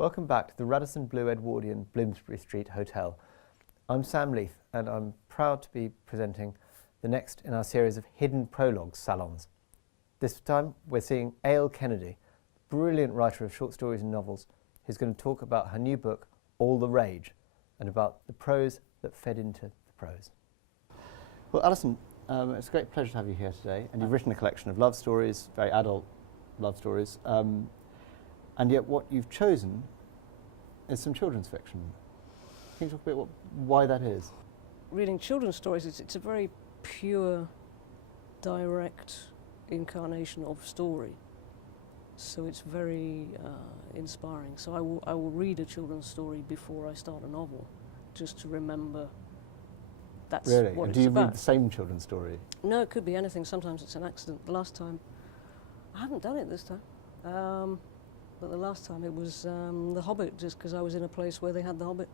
Welcome back to the Radisson Blue Edwardian Bloomsbury Street Hotel. I'm Sam Leith and I'm proud to be presenting the next in our series of Hidden Prologues salons. This time we're seeing A.L.Kennedy, brilliant writer of short stories and novels, who's going to talk about her new book, All the Rage, and about the prose that fed into the prose. Well, Alison, it's a great pleasure to have you here today, and you've written a collection of love stories, very adult love stories, and yet what you've chosen is some children's fiction. Can you talk a bit why that is? Reading children's stories, it's a very pure, direct incarnation of story. So it's very inspiring. So I will read a children's story before I start a novel, just to remember that's really? what And it's do you about. read the same children's story? No, it could be anything. Sometimes it's an accident. The last time, I haven't done it this time, but the last time it was The Hobbit, just because I was in a place where they had The Hobbit.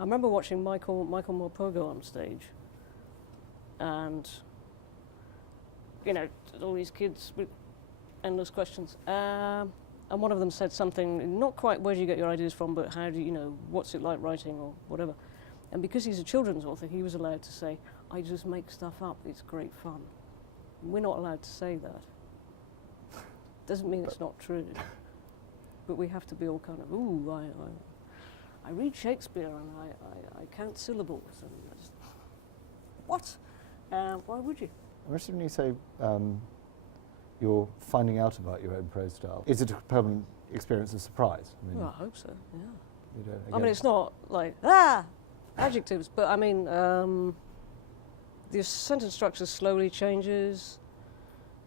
I remember watching Michael Morpurgo on stage, and you know, all these kids with endless questions, and one of them said something, not quite where do you get your ideas from, but how do you know, what's it like writing or whatever. And because he's a children's author, he was allowed to say, I just make stuff up, it's great fun. We're not allowed to say that. Doesn't mean it's not true, but we have to be all kind of, ooh, I read Shakespeare and I count syllables, and I just, what? Why would you? I'm interested when you say you're finding out about your own prose style. Is it a permanent experience of surprise? I mean, Well, I hope so, yeah. You don't, I mean, again, it's not like, adjectives, but I mean, the sentence structure slowly changes.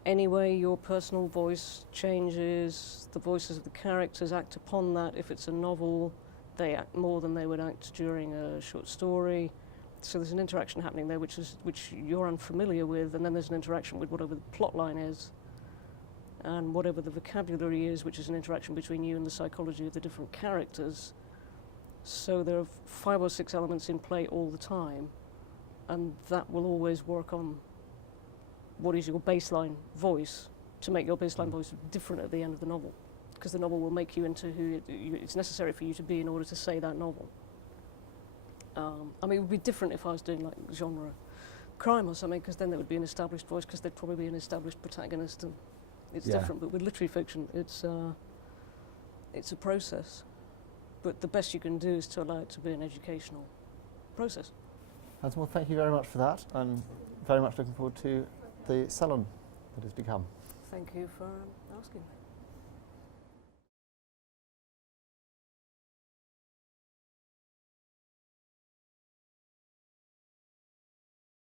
Anyway, your personal voice changes. The voices of the characters act upon that. If it's a novel, they act more than they would act during a short story. So there's an interaction happening there which you're unfamiliar with, and then there's an interaction with whatever the plot line is, and whatever the vocabulary is, which is an interaction between you and the psychology of the different characters. So there are 5 or 6 elements in play all the time, and that will always work on what is your baseline voice to make your baseline voice different at the end of the novel, because the novel will make you into who it's necessary for you to be in order to say that novel. I mean, it would be different if I was doing like genre crime or something, because then there would be an established voice, because there'd probably be an established protagonist, and it's different. But with literary fiction, it's a process. But the best you can do is to allow it to be an educational process. Well, thank you very much for that. I'm very much looking forward to the salon that has become. Thank you for asking me.